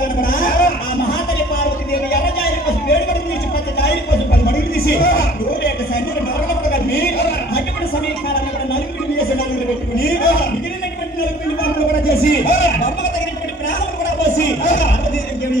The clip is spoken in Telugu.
చేయాలని కూడా ఆ మహాతల్లి పార్వతీదేవి ఎర్రజాయి కోసం 7 అడుగులు తీసి పచ్చ జాయి కోసం 10 అడుగులు తీసి నూరు యొక్క సైన్యులు నరకప్పుడు కలిపి అటువంటి సమీకారాన్ని కూడా 4 చేసి 4 పెట్టుకుని మిగిలినటువంటి 4 పార్కులు కూడా చేసి బొమ్మకు తగినటువంటి ప్రాణం కూడా పోసి పార్వతీదేవి